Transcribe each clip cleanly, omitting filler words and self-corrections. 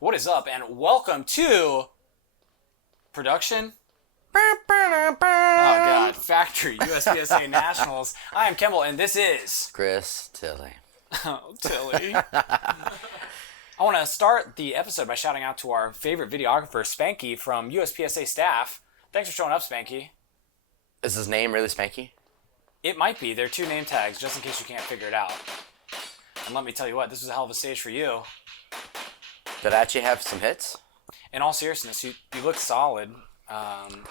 What is up, and welcome to production. Oh God, Factory USPSA Nationals. I am Kimball, and this is Chris Tilley. Oh, Tilley. I want to start the episode by shouting out to our favorite videographer, Spanky, from USPSA staff. Thanks for showing up, Spanky. Is his name really Spanky? It might be. There are two name tags, just in case you can't figure it out. And let me tell you what, this was a hell of a stage for you. Did I actually have some hits? In all seriousness, you looked solid.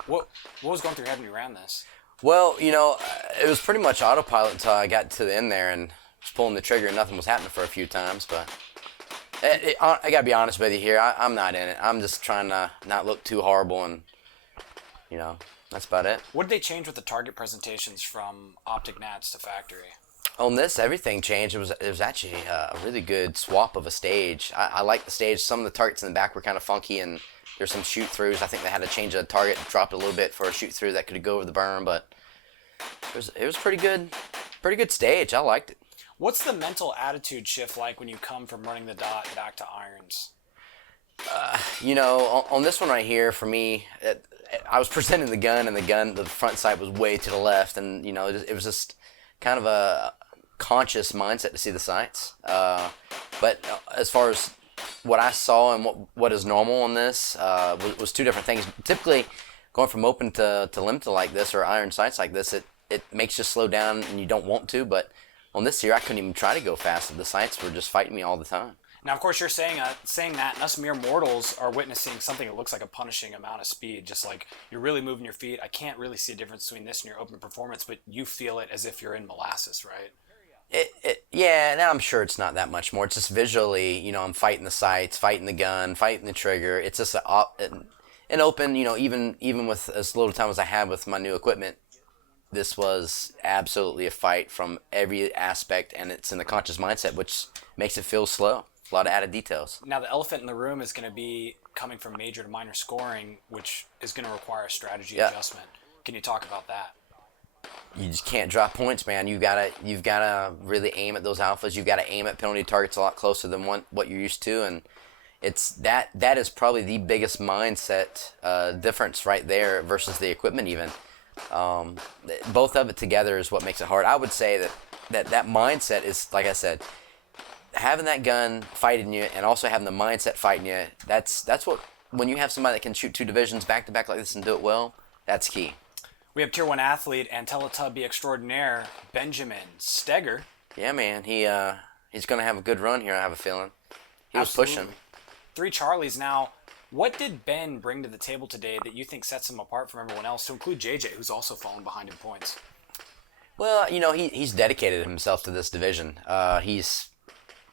What was going through your head when you ran this? Well, it was pretty much autopilot until I got to the end there and was pulling the trigger and nothing was happening for a few times. But I got to be honest with you here. I'm not in it. I'm just trying to not look too horrible, and, that's about it. What did they change with the target presentations from Optic Nats to Factory? On this, everything changed. It was actually a really good swap of a stage. I like the stage. Some of the targets in the back were kind of funky, and there's some shoot-throughs. I think they had to change the target, drop it a little bit for a shoot-through that could go over the berm, but it was pretty good stage. I liked it. What's the mental attitude shift like when you come from running the dot back to irons? On this one right here, for me, I was presenting the gun, and the front sight was way to the left, and, it was just kind of a conscious mindset to see the sights. But as far as what I saw and what is normal on this was two different things. Typically, going from open to limited like this or iron sights like this, it makes you slow down and you don't want to. But on this here, I couldn't even try to go fast. The sights were just fighting me all the time. Now, of course, you're saying that, and us mere mortals are witnessing something that looks like a punishing amount of speed. Just like you're really moving your feet. I can't really see a difference between this and your open performance, but you feel it as if you're in molasses, right? Yeah, now I'm sure it's not that much more. It's just visually, I'm fighting the sights, fighting the gun, fighting the trigger. It's just an open, even with as little time as I have with my new equipment, this was absolutely a fight from every aspect, and it's in the conscious mindset, which makes it feel slow. A lot of added details. Now, the elephant in the room is going to be coming from major to minor scoring, which is going to require a strategy adjustment. Can you talk about that? You just can't drop points, man. You've gotta really aim at those alphas. You've got to aim at penalty targets a lot closer than what you're used to, and it's that is probably the biggest mindset difference right there versus the equipment even. Both of it together is what makes it hard. I would say that mindset is, like I said, having that gun fighting you and also having the mindset fighting you. That's what, when you have somebody that can shoot two divisions back to back like this and do it well, that's key. We have Tier 1 athlete and Teletubby extraordinaire, Ben Steger. Yeah, man. He's going to have a good run here, I have a feeling. He was pushing. 3 Charlies. Now, what did Ben bring to the table today that you think sets him apart from everyone else, to include JJ, who's also fallen behind in points? Well, he's dedicated himself to this division.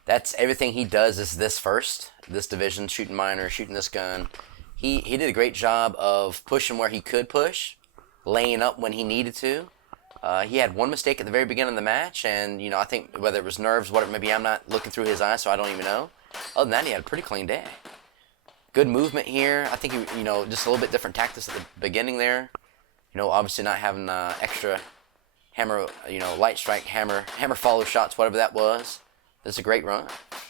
That's everything he does is this division, shooting minor, shooting this gun. He did a great job of pushing where he could push, laying up when he needed to. He had one mistake at the very beginning of the match, and I think whether it was nerves, whatever, maybe I'm not looking through his eyes, so I don't even know. Other than that, he had a pretty clean day. Good movement here. I think he, just a little bit different tactics at the beginning there. Obviously not having extra hammer, light strike, hammer follow shots, whatever that was. It's a great run.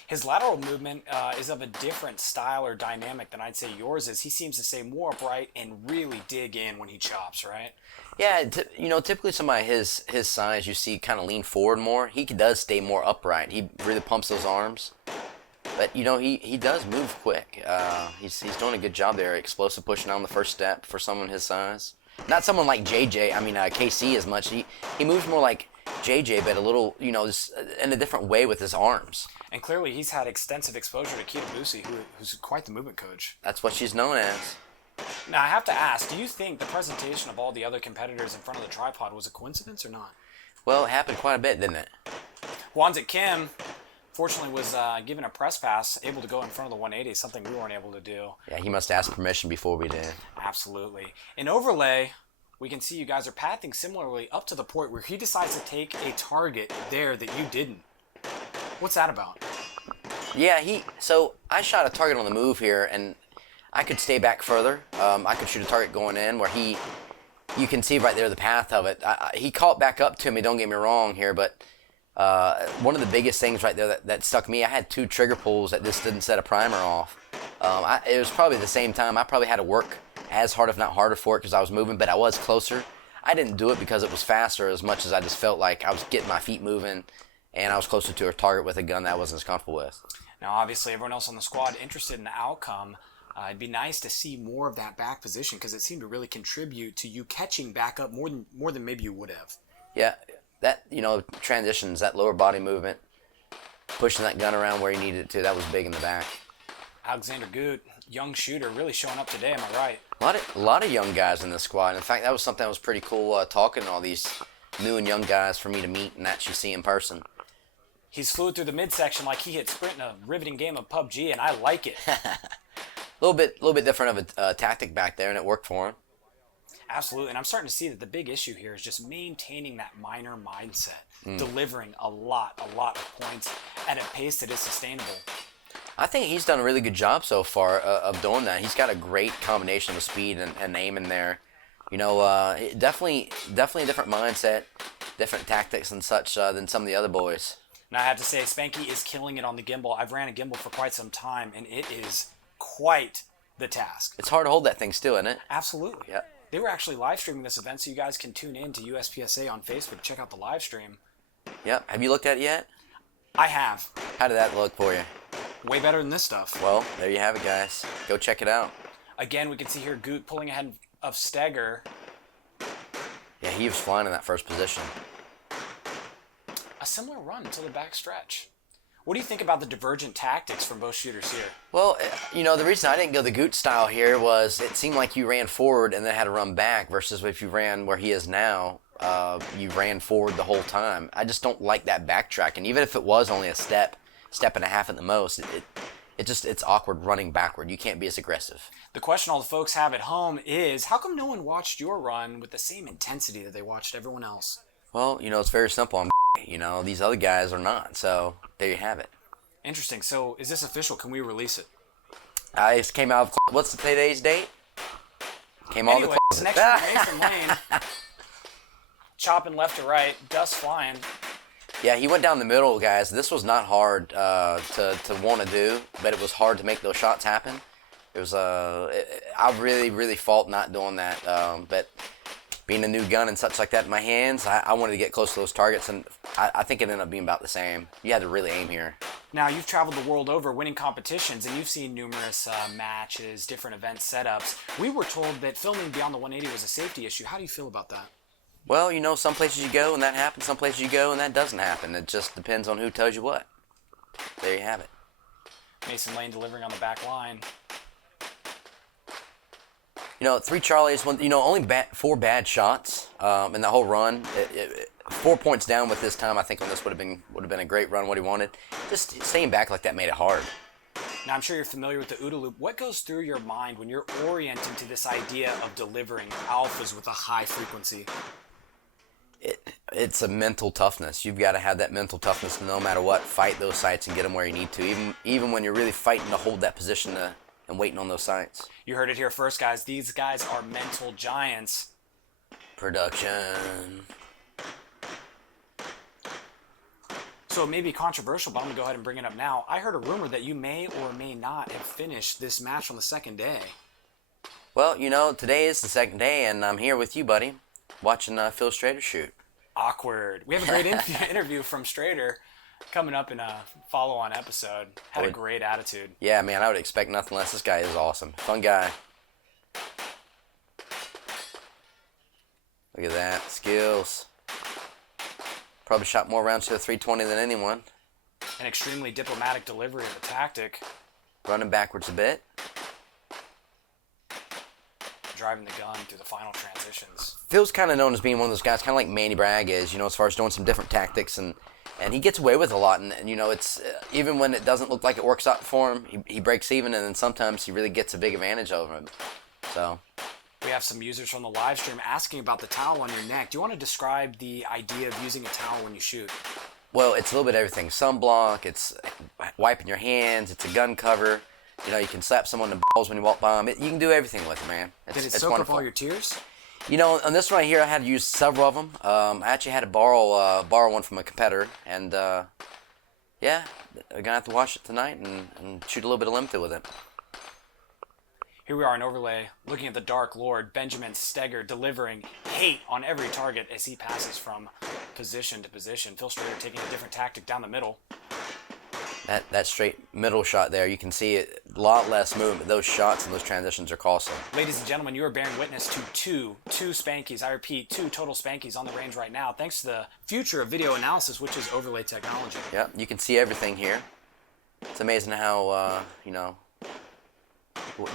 His lateral movement is of a different style or dynamic than I'd say yours is. He seems to stay more upright and really dig in when he chops, right? Yeah, typically somebody his size, you see kind of lean forward more. He does stay more upright. He really pumps those arms. But, he does move quick. He's doing a good job there. Explosive pushing on the first step for someone his size. Not someone like KC as much. He moves more like JJ, but a little, just in a different way with his arms. And clearly he's had extensive exposure to Kita Busi, who's quite the movement coach. That's what she's known as. Now, I have to ask, do you think the presentation of all the other competitors in front of the tripod was a coincidence or not? Well, it happened quite a bit, didn't it? Wanzik Kim, fortunately, was given a press pass, able to go in front of the 180, something we weren't able to do. Yeah, he must ask permission before we did. Absolutely. In overlay, we can see you guys are pathing similarly up to the point where he decides to take a target there that you didn't. What's that about? Yeah, so I shot a target on the move here, and I could stay back further. I could shoot a target going in where you can see right there the path of it. He caught back up to me, don't get me wrong here, but One of the biggest things right there that stuck me, I had 2 trigger pulls that just didn't set a primer off. It was probably the same time. I probably had to work as hard, if not harder, for it because I was moving, but I was closer. I didn't do it because it was faster as much as I just felt like I was getting my feet moving and I was closer to a target with a gun that I wasn't as comfortable with. Now, obviously, everyone else on the squad interested in the outcome. It'd be nice to see more of that back position because it seemed to really contribute to you catching back up more than maybe you would have. Yeah, that, transitions, that lower body movement, pushing that gun around where you needed it to, that was big in the back. Alexander Goot, young shooter, really showing up today, am I right? A lot of young guys in this squad. In fact, that was something that was pretty cool, talking to all these new and young guys for me to meet and actually see in person. He's flew through the midsection like he hit sprint in a riveting game of PUBG, and I like it. A little bit different of a tactic back there, and it worked for him. Absolutely, and I'm starting to see that the big issue here is just maintaining that minor mindset, delivering a lot of points at a pace that is sustainable. I think he's done a really good job so far of doing that. He's got a great combination of speed and aim in there. Definitely a different mindset, different tactics and such than some of the other boys. Now I have to say, Spanky is killing it on the gimbal. I've ran a gimbal for quite some time, and it is quite the task. It's hard to hold that thing still, isn't it? Absolutely. Yeah. They were actually live streaming this event, so you guys can tune in to USPSA on Facebook. Check out the live stream. Yeah. Have you looked at it yet? I have. How did that look for you? Way better than this stuff. Well, there you have it, guys. Go check it out. Again, we can see here Goot pulling ahead of Steger. Yeah, he was flying in that first position. A similar run until the back stretch. What do you think about the divergent tactics from both shooters here? Well, the reason I didn't go the Goot style here was it seemed like you ran forward and then had to run back versus if you ran where he is now, you ran forward the whole time. I just don't like that backtracking. Even if it was only a step and a half at the most, it's awkward running backward. You can't be as aggressive. The question all the folks have at home is, how come no one watched your run with the same intensity that they watched everyone else? Well, it's very simple. These other guys are not. So there you have it. Interesting. So is this official? Can we release it? I just came out of, what's today's date? Came all Anyways, the next to Mason Lane. Chopping left to right, dust flying. Yeah, he went down the middle, guys. This was not hard to want to do, but it was hard to make those shots happen. It was I really fault not doing that. But being a new gun and such like that in my hands, I wanted to get close to those targets, and I think it ended up being about the same. You had to really aim here. Now, you've traveled the world over winning competitions, and you've seen numerous matches, different event setups. We were told that filming beyond the 180 was a safety issue. How do you feel about that? Well, some places you go and that happens, some places you go and that doesn't happen. It just depends on who tells you what. There you have it. Mason Lane delivering on the back line. 3 Charlies, only 4 bad shots in the whole run. 4 points down with this time. I think on this would have been a great run. What he wanted, just staying back like that made it hard. Now I'm sure you're familiar with the OODA loop. What goes through your mind when you're oriented to this idea of delivering alphas with a high frequency? It's a mental toughness. You've got to have that mental toughness no matter what. Fight those sights and get them where you need to, even when you're really fighting to hold that position and waiting on those sights. You heard it here first, guys. These guys are mental giants. Production. So it may be controversial, but I'm going to go ahead and bring it up now. I heard a rumor that you may or may not have finished this match on the second day. Well, today is the second day, and I'm here with you, buddy, watching Phil Strader shoot. Awkward. We have a great interview from Strader coming up in a follow-on episode. Had a great attitude. Yeah, man, I would expect nothing less. This guy is awesome. Fun guy. Look at that. Skills. Probably shot more rounds to the 320 than anyone. An extremely diplomatic delivery of the tactic. Running backwards a bit. Driving the gun through the final transitions. Phil's kind of known as being one of those guys, kind of like Manny Bragg is, as far as doing some different tactics, and he gets away with a lot, and it's even when it doesn't look like it works out for him, he breaks even, and then sometimes he really gets a big advantage over him. So we have some users from the live stream asking about the towel on your neck. Do you want to describe the idea of using a towel when you shoot? Well, it's a little bit of everything. Sunblock, it's wiping your hands, it's a gun cover. You can slap someone in the balls when you walk by them. You can do everything with it, man. Did it soak up all your tears? You know, on this one right here, I had to use several of them. I actually had to borrow one from a competitor, and yeah, I'm gonna have to watch it tonight and shoot a little bit of limit with it. Here we are in overlay, looking at the Dark Lord, Ben Steger, delivering hate on every target as he passes from position to position. Phil Strader taking a different tactic down the middle. That straight middle shot there, you can see it, a lot less movement. Those shots and those transitions are costly. Ladies and gentlemen, you are bearing witness to two spankies. I repeat, 2 total spankies on the range right now, thanks to the future of video analysis, which is overlay technology. Yeah, you can see everything here. It's amazing how, you know,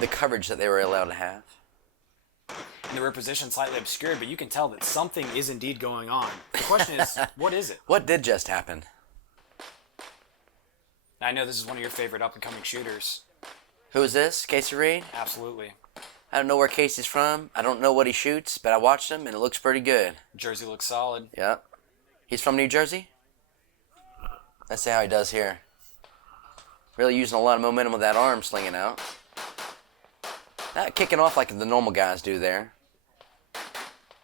the coverage that they were allowed to have. And the rear position slightly obscured, but you can tell that something is indeed going on. The question is, what is it? What did just happen? Now, I know this is one of your favorite up-and-coming shooters. Who is this? Casey Reed? Absolutely. I don't know where Casey's from. I don't know what he shoots, but I watched him, and it looks pretty good. Jersey looks solid. Yeah. He's from New Jersey? Let's see how he does here. Really using a lot of momentum with that arm slinging out. Not kicking off like the normal guys do there.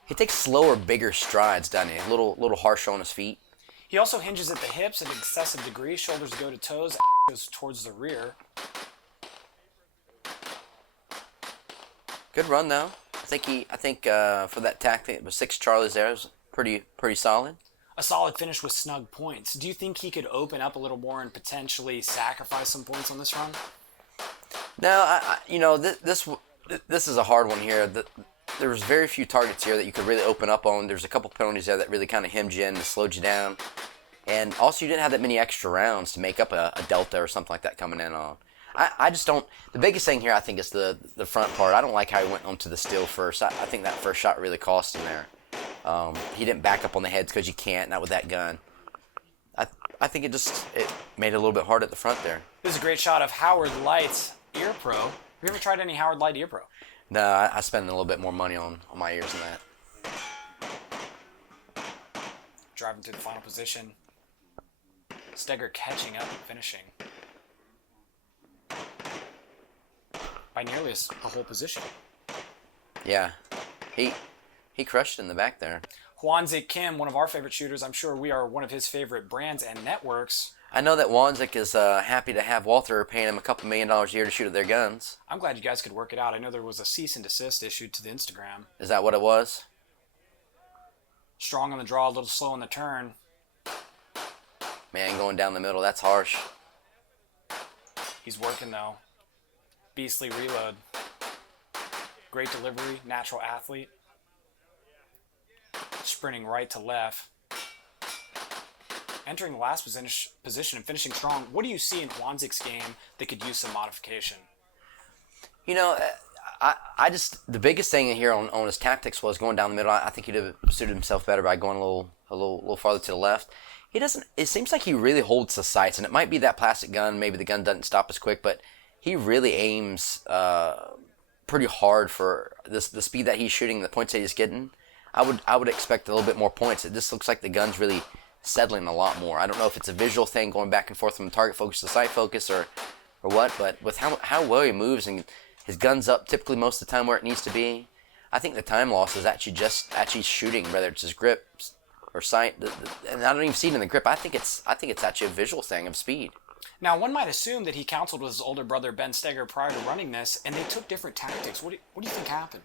He takes slower, bigger strides, doesn't he? A little harsher on his feet. He also hinges at the hips at an excessive degree. Shoulders go to toes. Goes towards the rear. Good run though. I think for that tactic, it was 6 Charlies there. It was pretty solid. A solid finish with snug points. Do you think he could open up a little more and potentially sacrifice some points on this run? No, you know, this is a hard one here. There was very few targets here that you could really open up on. There's a couple penalties there that really kind of hemmed you in and slowed you down. And also, you didn't have that many extra rounds to make up a delta or something like that coming in on. I just don't. The biggest thing here, I think, is the front part. I don't like how he went onto the steel first. I think that first shot really cost him there. He didn't back up on the heads because you can't, not with that gun. I think it made it a little bit hard at the front there. This is a great shot of Howard Light's Ear Pro. Have you ever tried any Howard Light Ear Pro? No, I spend a little bit more money on my ears than that. Driving to the final position. Steger catching up and finishing. By nearly a whole position. Yeah. He crushed it in the back there. Hwanzik Kim, one of our favorite shooters. I'm sure we are one of his favorite brands and networks. I know that Wanzik is happy to have Walther paying him a couple $1 million a year to shoot at their guns. I'm glad you guys could work it out. I know there was a cease and desist issued to the Instagram. Is that what it was? Strong on the draw, a little slow on the turn. Man, going down the middle, that's harsh. He's working though. Beastly reload. Great delivery, natural athlete. Sprinting right to left. Entering the last position and finishing strong. What do you see in Hwanzik's game that could use some modification? You know, I just, the biggest thing here on his tactics was going down the middle. I think he'd have suited himself better by going a little farther to the left. He doesn't, it seems like he really holds the sights, and it might be that plastic gun. Maybe the gun doesn't stop as quick, but he really aims pretty hard for the speed that he's shooting, the points that he's getting. I would expect a little bit more points. It just looks like the gun's really settling a lot more. I don't know if it's a visual thing going back and forth from target focus to sight focus or what, but with how well he moves and his gun's up typically most of the time where it needs to be, I think the time loss is actually shooting, whether it's his grip or sight, and I don't even see it in the grip. I think it's actually a visual thing of speed. Now, one might assume that he counseled with his older brother Ben Steger prior to running this, and they took different tactics. What do you think happened?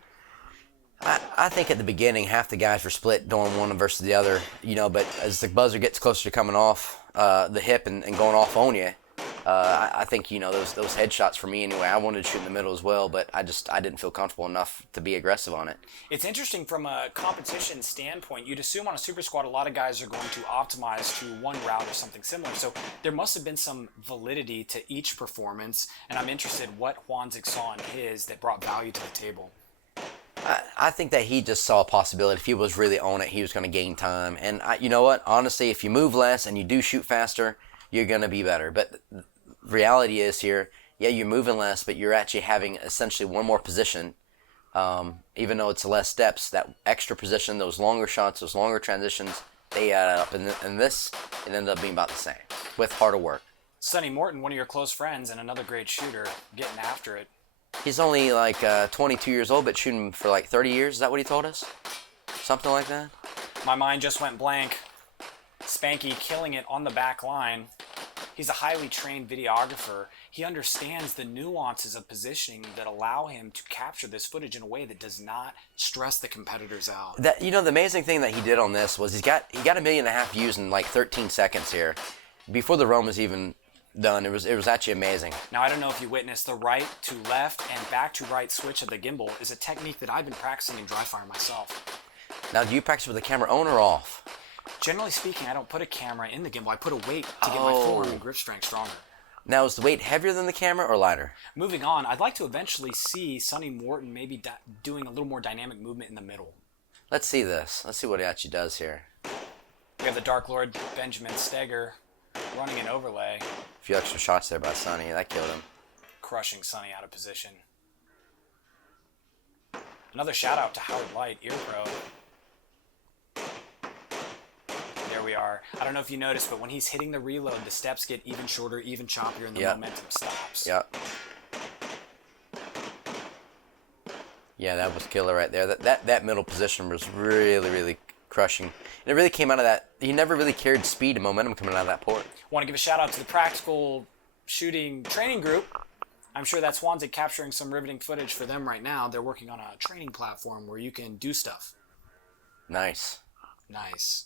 I think at the beginning, half the guys were split doing one versus the other, you know, but as the buzzer gets closer to coming off the hip and going off on you, I think, you know, those headshots for me anyway, I wanted to shoot in the middle as well, but I didn't feel comfortable enough to be aggressive on it. It's interesting from a competition standpoint. You'd assume on a super squad, a lot of guys are going to optimize to one route or something similar, so there must have been some validity to each performance, and I'm interested what Hwanzik saw in his that brought value to the table. I think that he just saw a possibility. If he was really on it, he was going to gain time. And you know what? Honestly, if you move less and you do shoot faster, you're going to be better. But reality is here, yeah, you're moving less, but you're actually having essentially one more position. Even though it's less steps, that extra position, those longer shots, those longer transitions, they add up. And this, it ended up being about the same with harder work. Sonny Morton, one of your close friends and another great shooter, getting after it. He's only like 22 years old, but shooting for like 30 years. Is that what he told us? Something like that? My mind just went blank. Spanky killing it on the back line. He's a highly trained videographer. He understands the nuances of positioning that allow him to capture this footage in a way that does not stress the competitors out. That, you know, the amazing thing that he did on this was he got 1.5 million views in like 13 seconds here. Before the roam was even done, it was actually amazing. Now, I don't know if you witnessed the right to left and back to right switch of the gimbal is a technique that I've been practicing in dry fire myself. Now, do you practice with the camera on or off? Generally speaking, I don't put a camera in the gimbal. I put a weight to get my forearm and grip strength stronger. Now, is the weight heavier than the camera or lighter? Moving on, I'd like to eventually see Sonny Morton maybe doing a little more dynamic movement in the middle. Let's see this. Let's see what he actually does here. We have the Dark Lord Ben Steger running an overlay. A few extra shots there by Sonny. That killed him. Crushing Sonny out of position. Another shout out to Howard Light, Ear Pro. There we are. I don't know if you noticed, but when he's hitting the reload, the steps get even shorter, even choppier, and the momentum stops. Yep. Yeah, that was killer right there. That middle position was really, really crushing. And it really came out of that. He never really carried speed and momentum coming out of that port. Want to give a shout out to the Practical Shooting Training Group. I'm sure that Swansea capturing some riveting footage for them right now. They're working on a training platform where you can do stuff. Nice. Nice.